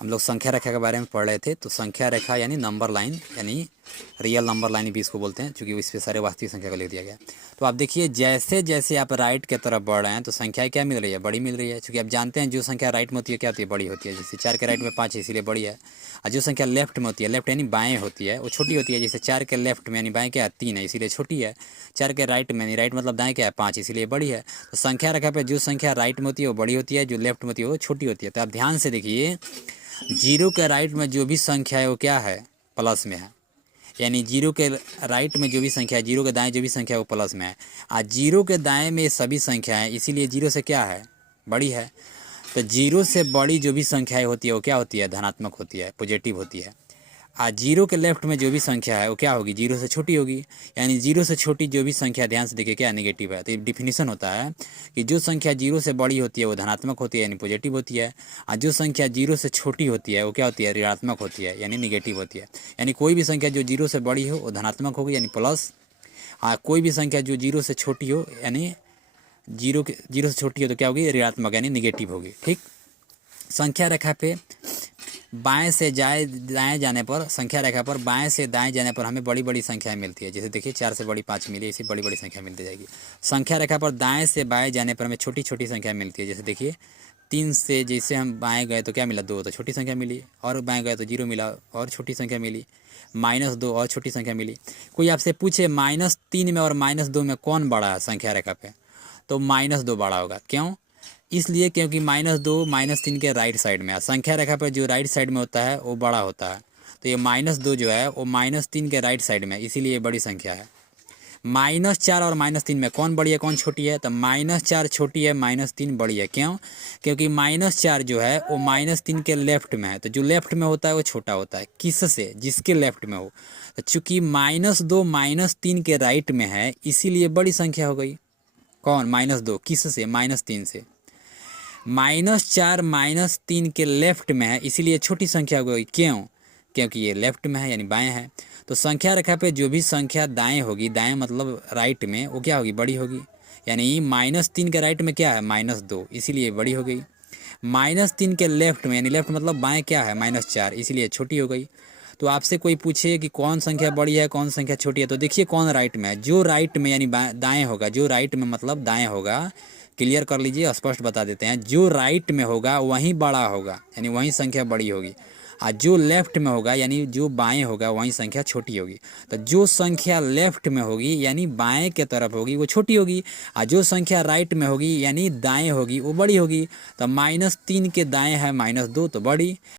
हम लोग संख्या रेखा के बारे में पढ़ रहे थे। तो संख्या रेखा यानी नंबर लाइन, यानी रियल नंबर लाइन भी इसको बोलते हैं, क्योंकि इस पे सारे वास्तविक संख्या को लिख दिया गया। तो आप देखिए जैसे जैसे आप राइट की तरफ बढ़ रहे हैं तो संख्याएं क्या मिल रही है, बड़ी मिल रही है। क्योंकि आप जानते हैं जो संख्या राइट में होती है क्या होती है, बड़ी होती है। जैसे 4 के राइट में 5 है इसीलिए बड़ी है। और जो संख्या लेफ्ट में होती है, लेफ्ट यानी बाएँ होती है, वो छोटी होती है। जैसे 4 के लेफ्ट में यानी बाएँ क्या है, 3 है इसीलिए छोटी है। 4 के राइट में यानी राइट मतलब दाएँ क्या है, 5 इसीलिए बड़ी है। तो संख्या रेखा पे जो संख्या राइट में होती है वो बड़ी होती है, जो लेफ्ट में होती है वो छोटी होती है। तो आप ध्यान से देखिए, 0 के राइट में जो भी संख्या है वो क्या है, प्लस में है। यानी 0 के राइट में जो भी संख्या है, 0 के दाएं जो भी संख्या है वो प्लस में है। आज 0 के दाएं में सभी संख्या है, इसीलिए 0 से क्या है, बड़ी है। तो 0 से बड़ी जो भी संख्याएं होती है वो क्या होती है, धनात्मक होती है, पॉजिटिव होती है। आज 0 के लेफ्ट में जो भी संख्या है वो क्या होगी, 0 से छोटी होगी। यानी 0 से छोटी जो भी संख्या, ध्यान से देखिए क्या नेगेटिव है। तो ये डिफिनीशन होता है कि जो संख्या 0 से बड़ी होती है वो धनात्मक होती है, यानी पॉजिटिव होती है। और जो संख्या 0 से छोटी होती है वो क्या होती है, ऋणात्मक होती है, यानी निगेटिव होती है। यानी कोई भी संख्या जो 0 से बड़ी हो वो धनात्मक होगी, यानी प्लस। हाँ, कोई भी संख्या जो 0 से छोटी हो, यानी 0 से छोटी हो तो क्या होगी, ऋणात्मक यानी निगेटिव होगी। ठीक। संख्या रेखा पे बाएं से दाएं जाने पर, संख्या रेखा पर बाएं से दाएं जाने पर हमें बड़ी बड़ी संख्याएं मिलती है। जैसे देखिए 4 से बड़ी 5 मिली, इसी बड़ी बड़ी संख्या मिलती जाएगी। संख्या रेखा पर दाएं से बाएं जाने पर हमें छोटी छोटी संख्या मिलती है। जैसे देखिए 3 से जैसे हम बाएं गए तो क्या मिला, 2, तो छोटी संख्या मिली। और बाएं गए तो 0 मिला और छोटी संख्या मिली। -2 और छोटी संख्या मिली। कोई आपसे पूछे -3 में और -2 में कौन बड़ा है संख्या रेखा पे, तो -2 बड़ा होगा। क्यों? इसलिए क्योंकि -2 -3 के राइट साइड में है। संख्या रेखा पर जो राइट साइड में होता है वो बड़ा होता है। तो ये -2 जो है वो -3 के राइट साइड में, इसीलिए ये बड़ी संख्या है। -4 और -3 में कौन बड़ी है कौन छोटी है, तो -4 छोटी है, -3 बड़ी है। क्यों? क्योंकि -4 जो है वो -3 के लेफ्ट में है। तो जो लेफ्ट में होता है वो छोटा होता है, किससे, जिसके लेफ्ट में हो। तो चूंकि -2 -3 के राइट में है इसीलिए बड़ी संख्या हो गई। कौन, -2 किससे, -3 से। -4 -3 के लेफ्ट में है इसीलिए छोटी संख्या हो गई। क्यों? क्योंकि ये लेफ्ट में है यानी बाएं है। तो संख्या रेखा पे जो भी संख्या दाएं होगी, दाएं मतलब राइट में, वो क्या होगी, बड़ी होगी। यानी -3 के राइट में क्या है, -2 इसीलिए बड़ी हो गई। -3 के लेफ्ट में, यानी लेफ्ट मतलब बाएं क्या है, -4 इसीलिए छोटी हो गई। तो आपसे कोई पूछे कि कौन संख्या बड़ी है कौन संख्या छोटी है, तो देखिए कौन राइट में है। जो राइट में यानी दाएं होगा, जो राइट में मतलब दाएं होगा, क्लियर कर लीजिए, स्पष्ट बता देते हैं। जो राइट में होगा वहीं बड़ा होगा, यानी वहीं संख्या बड़ी होगी। और जो लेफ्ट में होगा यानी जो बाएं होगा वहीं संख्या छोटी होगी। तो जो संख्या लेफ्ट में होगी यानी बाएं के तरफ होगी वो छोटी होगी, और जो संख्या राइट में होगी यानी दाएं होगी वो बड़ी होगी। तो -3 के दाएं है -2 तो बड़ी।